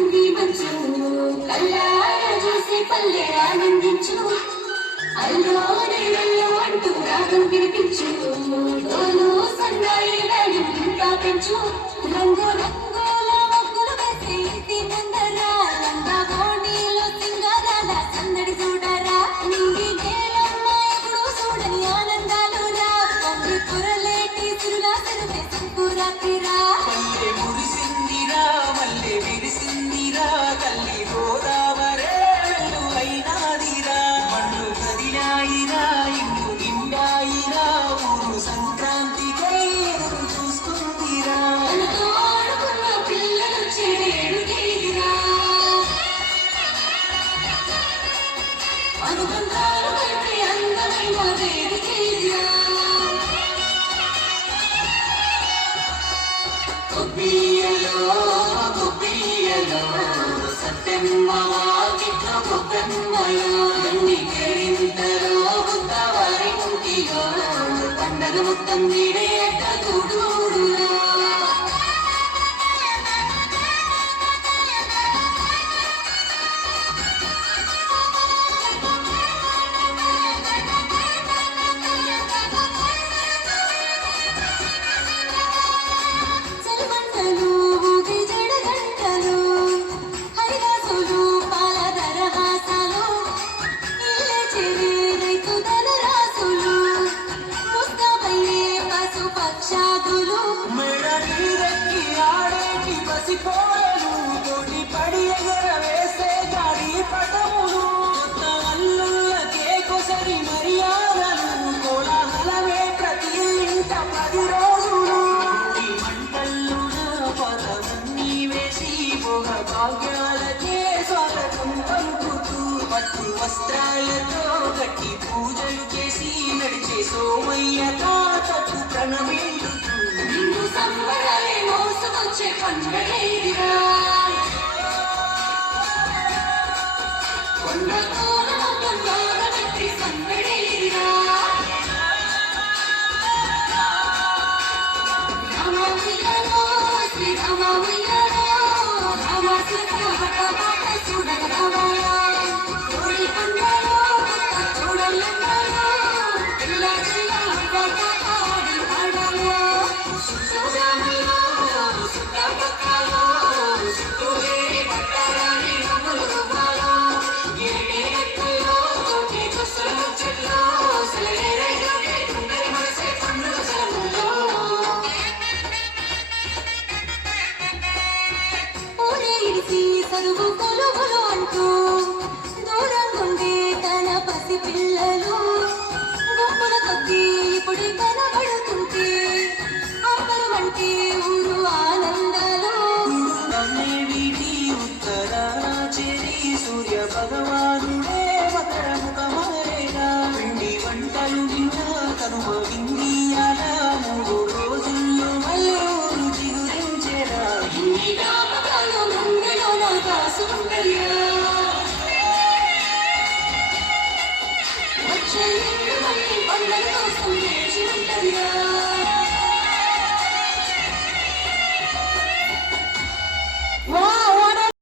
కురిసింది మంచు కల్లారా చూసి పల్లె ఆనందించు అల్లో నీళ్ళల్లో అంటూ రాగం వినిపించు డోలు సన్నాయి వేణు ఇంకా పెంచు రంగు రంగుల ముగ్గులు వేసి ఇంటి ముందర లంగా బోణీలో సింగారాల సందడి చూడరా నింగి నేలమ్మ ఎప్పుడు చూడని ఆనందాలు రా పొంగి పురలేటి సిరులా సిరువే సంకురాత్రిరా పల్లె మురిసిందిరా మల్లె విరిసిందిరా తల్లి గోదావరే వెళ్ళు అయినాదిరా మన్ను కదిలాయిరా ఇల్లు నిండాయిరా ఊరు సంక్రాంతికై ఎదురు చూస్తుందిరా తనతో ఆడుకున్న పిల్లలు చెడేడుకేదిరా అనుబంధాలు కలిపి అందమైన వేదికేదిరా కొబ్బియ్యలో సత్యమ్మ వాకిట్లో కొబ్బెమ్మలో దండి కేరింతలో బుద్ధవారి ఇంటిలో పండగ మొత్తం నీడేట గూడూరులో చలిమంటలు ఊగి జడగంటలు హరిదాసులు పాలధరహాసాలు ఇల్లే చెరి రైతు ధనరాసులు ముస్తాబయ్యే పశు పక్షాదులు మెడ నీరెక్కి ఆడేటి పసిపోరలు తోటి పడి ఎగరవేసే గాడి పటములు కొత్త అల్లుళ్ళకే కొసరి మర్యాదలు కోలాహలమే ప్రతి ఇంట 10 రోజులు ఈ మంటల్లోన పదవన్నీ వేసి భోగ భాగ్యాలకే స్వాగతం పలుకుతూ పట్టు వస్త్రాలతో గట్టి పూజలు చేసి నడిచే సోమయ్య తాతకు ప్రణమిల్లుతూ నిన్ను సంబరాలే మోసుకొచ్చే పండగేదిరా కొండ కోన బంగార పెట్టి సంబడేదిరా రామ ఉయ్యాలో శ్రీరామ ఉయ్యాలో రామ సీత హఠ బాట చూడగ రావాలా